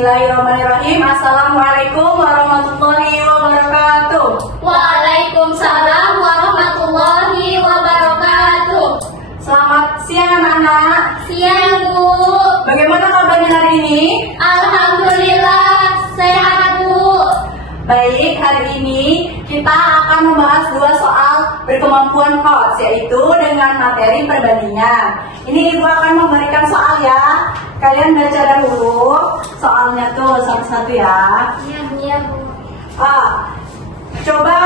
Bismillahirrahmanirrahim. Assalamualaikum warahmatullahi wabarakatuh. Waalaikumsalam warahmatullahi wabarakatuh. Selamat siang anak-anak. Siang Bu. Bagaimana kabarnya hari ini? Alhamdulillah sehat Bu. Baik, hari ini kita akan membahas dua soal berkemampuan HOTS, yaitu dengan materi perbandingan. Ini Ibu akan memberikan soal ya. Kalian baca dahulu soalnya tuh satu-satu ya. Iya Bu. Coba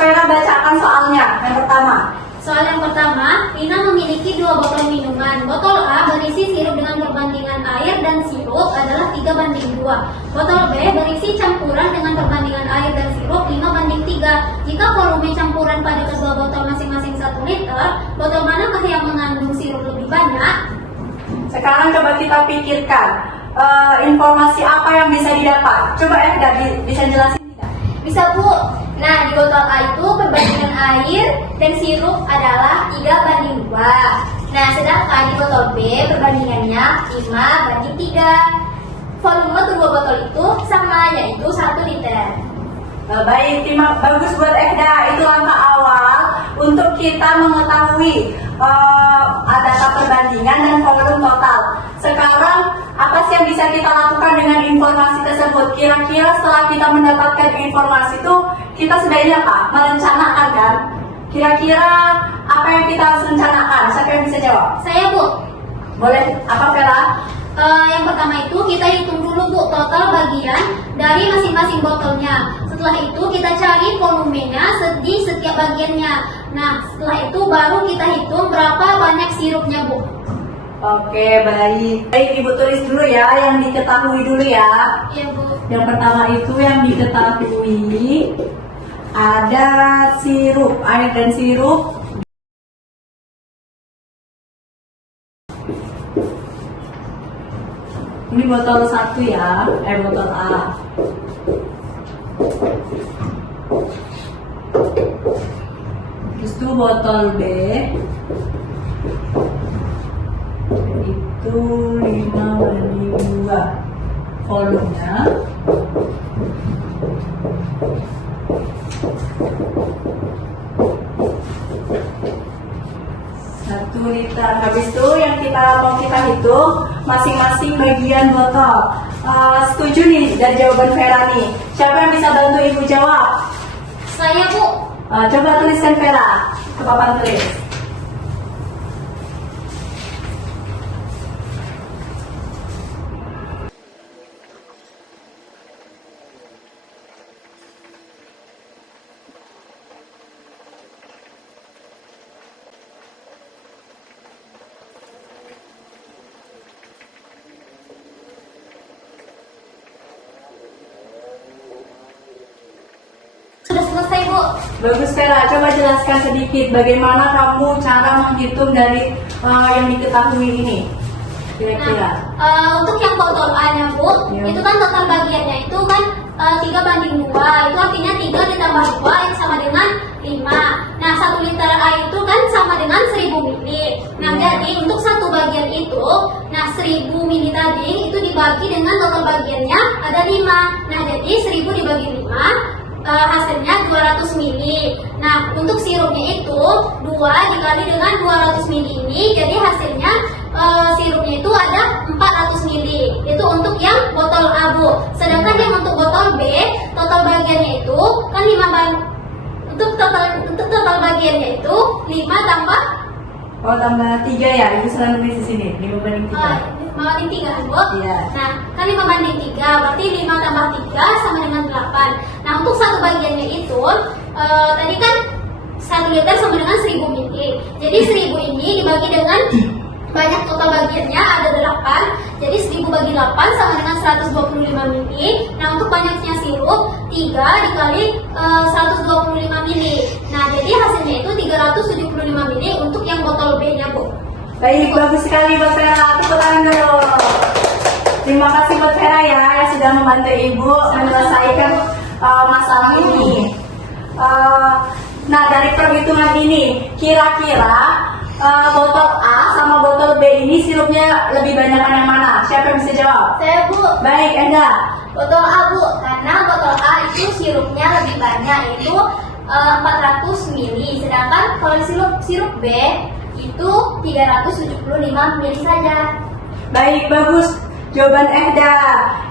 Vera bacakan soalnya. Yang pertama. Soal yang pertama, Lina memiliki dua botol minuman. Botol A berisi sirup dengan perbandingan air dan sirup adalah 3:2. Botol B berisi campuran dengan perbandingan air dan sirup 5:3. Jika volume campuran pada kedua botol masing-masing 1 liter, botol manakah yang mengandung sirup lebih banyak? Sekarang coba kita pikirkan informasi apa yang bisa didapat. Coba bisa jelasin tidak? Bisa Bu. Nah, di botol A itu perbandingan air dan sirup adalah 3:2. Nah, sedangkan di botol B perbandingannya 5:3. Volume kedua botol itu sama, yaitu 1 liter. Baik, bagus buat Ehda. Itu langkah awal untuk kita mengetahui data perbandingan dan volume total. Sekarang apa sih yang bisa kita lakukan dengan informasi tersebut? Kira-kira setelah kita mendapatkan informasi itu kita sebaiknya apa? Merencanakan kan? Kira-kira apa yang kita harus rencanakan? Siapa yang bisa jawab? Saya Bu. Boleh, apa Vera? Yang pertama itu kita hitung dulu Bu total bagian dari masing-masing botolnya. Setelah itu kita cari volumenya di setiap bagiannya. Nah, setelah itu baru kita hitung berapa banyak sirupnya Bu. Oke, baik. Baik, Ibu tulis dulu ya yang diketahui dulu ya. Iya Bu. Yang pertama itu yang diketahui ada sirup, air dan sirup. Ini botol 1 ya, botol A. Terus itu botol B. Itu 5:2 volumenya. Satu liter. Habis itu yang mau kita hitung masing-masing bagian botol. Setuju nih dari jawaban Vera nih. Siapa yang bisa bantu Ibu jawab? Saya Bu. Coba tuliskan Vera ke papan tulis. Sudah selesai Bu. Bagus Vera, coba jelaskan sedikit bagaimana kamu cara menghitung dari yang diketahui ini kira-kira. Nah, untuk yang botol A-nya Bu, Ya. itu kan total bagiannya itu kan 3:2. Itu artinya 3 ditambah 2 yang sama dengan 5. Nah, 1 liter air itu kan sama dengan 1000 mili. Nah, Ya. jadi untuk satu bagian itu, nah 1000 mili tadi itu dibagi dengan total bagiannya ada 5. Nah, jadi 1000 dibagi 5 hasilnya 200 mili. Nah, untuk sirupnya itu 2 dikali dengan 200 mili ini, jadi hasilnya sirupnya itu ada 400 mili. Itu untuk yang botol A Bu. Sedangkan yang untuk botol B, total bagiannya itu kan 5 untuk total bagiannya itu 5 tambah Tambah 3 ya, Ibu selalu nulis di sini 5:3. 5/3 kan Bu? Iya. Nah, kan 5/3 berarti 5 tambah 3 sama dengan 8. Nah, untuk satu bagiannya itu tadi kan 1 liter sama dengan 1000 mili. Jadi 1000 ini dibagi dengan banyak total bagiannya ada 8. Jadi 1000 bagi 8 sama dengan 125 mili. Nah, untuk banyaknya sirup 3 dikali 125 mili. Nah, jadi hasilnya itu 375 mili untuk yang botol B-nya Bu. Baik, bagus sekali buat Vera. Tepuk tangan dulu. Terima kasih buat Vera ya yang sudah membantu Ibu menyelesaikan masalah ini. Nah, dari perhitungan ini, kira-kira botol A sama botol B ini sirupnya lebih banyak yang mana? Siapa yang bisa jawab? Saya Bu, Baik, Enda. botol A Bu, karena botol A itu sirupnya lebih banyak, yaitu 400 ml. Sedangkan kalau sirup B itu 375 ml saja. Baik, bagus. Jawaban Enda.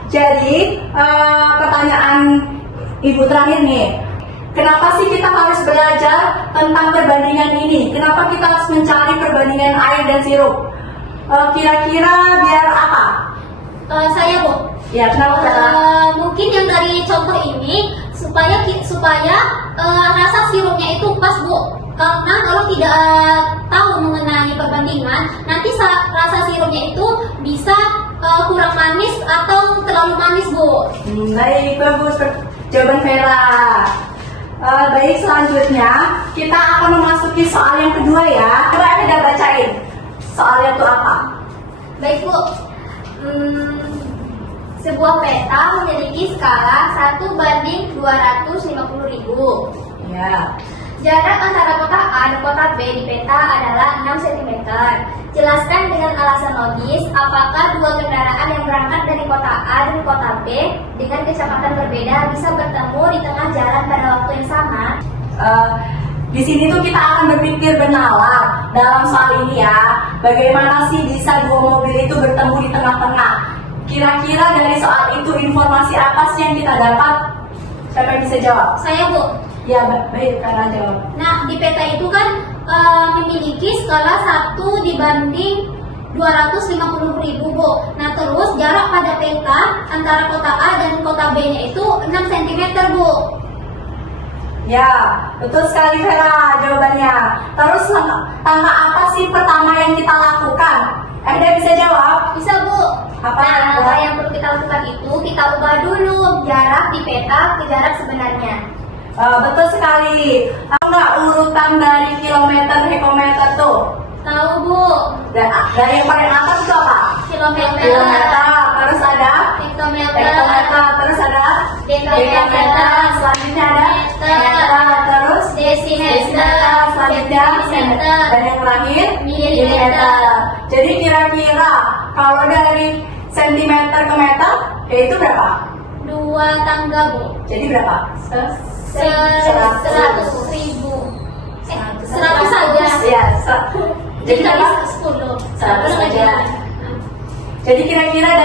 Jadi, pertanyaan Ibu terakhir nih. Kenapa sih kita harus belajar tentang perbandingan ini? Kenapa kita harus mencari perbandingan air dan sirup? Kira-kira biar apa? Saya Bu, Ya, kenapa Vera? mungkin yang dari contoh ini supaya rasa sirupnya itu pas Bu. Karena kalau tidak tahu mengenai perbandingan, nanti rasa sirupnya itu bisa kurang manis atau terlalu manis Bu. Baik, bagus. Jawaban Vera. Baik, selanjutnya kita akan memasuki soal yang kedua ya. Coba Anda bacain. Soalnya itu apa? Baik Bu. Sebuah peta memiliki skala 1:250.000. Ya. Jarak antara kota A dan kota B di peta adalah 6 cm. Jelaskan dengan alasan logis apakah dua kendaraan yang berangkat dari kota A dan kota B dengan kecepatan berbeda bisa bertemu di tengah jalan pada waktu yang sama. Di sini tuh kita akan berpikir benalar dalam soal ini ya. Bagaimana sih bisa dua mobil itu bertemu di tengah-tengah? Kira-kira dari soal itu informasi apa sih yang kita dapat? Siapa yang bisa jawab? Saya Bu. Ya, baik, karena jawab. Nah, di peta itu kan memiliki skala 1:250.000 Bu. Nah, terus jarak pada peta antara kota A dan kota B-nya itu 6 cm Bu. Ya, betul sekali Vera jawabannya. Terus langkah apa sih pertama yang kita lakukan? Anda bisa jawab? Bisa Bu. Apa yang Nah, kita- yang perlu kita lakukan itu kita ubah dulu jarak di peta ke jarak sebenarnya. Betul sekali. Tahu nggak urutan dari kilometer hektometer tuh? Tahu Bu? Dari yang paling atas itu apa? Kilometer, Kilometer. Terus ada hektometer, hektometer. Terus ada dekameter, Selanjutnya ada meter, Terus desimeter, Selanjutnya sentimeter, dan yang terakhir milimeter. Jadi kira-kira kalau dari sentimeter ke meter, yaitu berapa? 2 tangga Bu. Jadi berapa? 100.000. 100 saja. Ya, jadi Kita berapa? bisa 10. 100 saja. Jadi kira-kira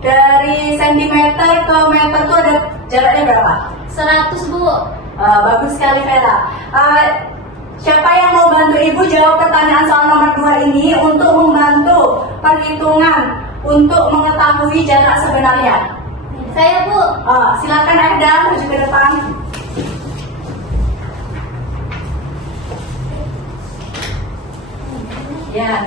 dari sentimeter ke meter tuh ada jaraknya berapa? 100 Bu. Bagus sekali Vera. Siapa yang mau bantu Ibu jawab pertanyaan soal nomor 2 ini untuk membantu perhitungan untuk mengetahui jarak sebenarnya? Saya Bu. Silakan Eda maju ke depan. Ya.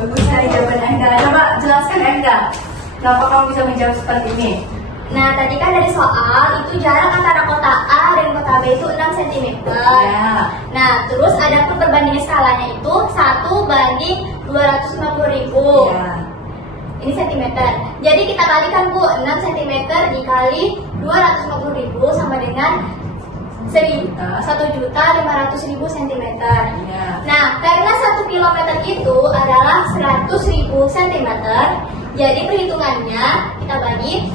Bagus sekali jawaban Enda. Coba jelaskan Enda, kenapa kamu bisa menjawab seperti ini? Nah, tadi kan dari soal itu jarak antara kota A dan kota B itu 6 cm. Ya. Nah, terus ada perbandingan skalanya itu 1:250.000. Ya. Ini cm. Jadi kita kalikan Bu, 6 cm dikali 250.000 sama dengan 1.500.000 cm. Ya. Nah, karena 1 km itu adalah 100.000 cm, jadi perhitungannya kita bagi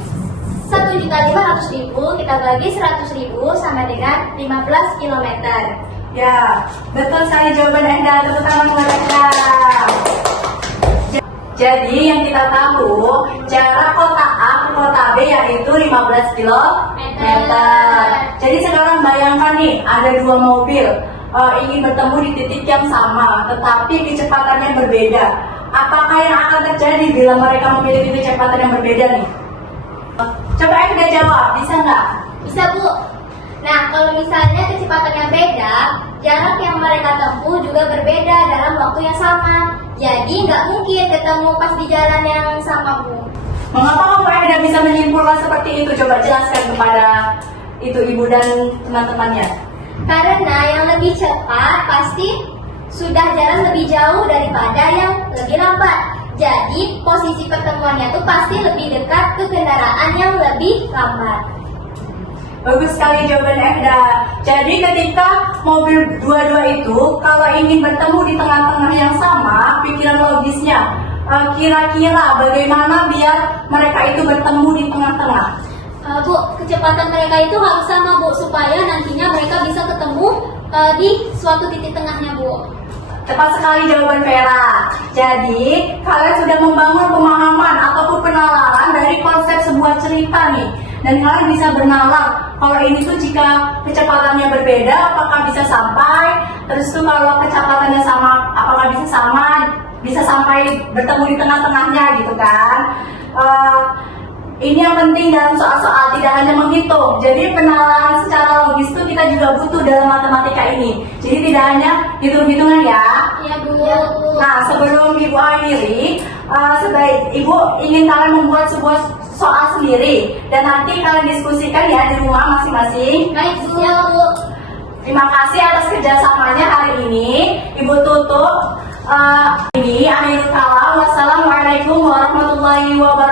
1.500.000 kita bagi 100.000 sama dengan 15 km. Ya, betul sekali jawaban Anda, terutama kepada Anda. Jadi yang kita tahu jarak kota A ke kota B yaitu 15 km. Jadi sekarang bayangkan nih ada dua mobil ingin bertemu di titik yang sama, tetapi kecepatannya berbeda. Apakah yang akan terjadi bila mereka memiliki kecepatan yang berbeda nih? Coba Anda jawab, bisa nggak? Bisa Bu. Nah, kalau misalnya kecepatannya beda, jarak yang mereka tempuh juga berbeda dalam waktu yang sama. Jadi nggak mungkin ketemu pas di jalan yang sama Bu. Mengapa kamu Anda bisa menyimpulkan seperti itu? Coba jelaskan kepada itu ibu dan teman-temannya. Karena yang lebih cepat pasti sudah jalan lebih jauh daripada yang lebih lambat. Jadi posisi pertemuannya tuh pasti lebih dekat ke kendaraan yang lebih lambat. Bagus sekali jawaban Eda. Jadi ketika mobil dua-dua itu kalau ingin bertemu di tengah-tengah yang sama, pikiran logisnya kira-kira bagaimana biar mereka itu bertemu di tengah-tengah? Bu, kecepatan mereka itu harus sama Bu, supaya nantinya mereka bisa ketemu di suatu titik tengahnya Bu. Tepat sekali jawaban Vera. Jadi kalian sudah membangun pemahaman ataupun penalaran dari konsep sebuah cerita nih. Dan kalian bisa bernalar kalau ini tuh jika kecepatannya berbeda apakah bisa sampai, terus tuh kalau kecepatannya sama apakah bisa sampai bertemu di tengah-tengahnya gitu kan. Ini yang penting dalam soal-soal, tidak hanya menghitung. Jadi penalaran secara logis itu kita juga butuh dalam matematika ini. Jadi tidak hanya hitung-hitungan ya. Iya Bu. Nah, sebelum Ibu akhiri, Ibu ingin kalian membuat sebuah soal sendiri dan nanti kalian diskusikan ya di rumah masing-masing. Baik Bu. Ya Bu. Terima kasih atas kerjasamanya hari ini. Ibu tutup ini akhir kalam. Wassalamualaikum warahmatullahi wabarakatuh.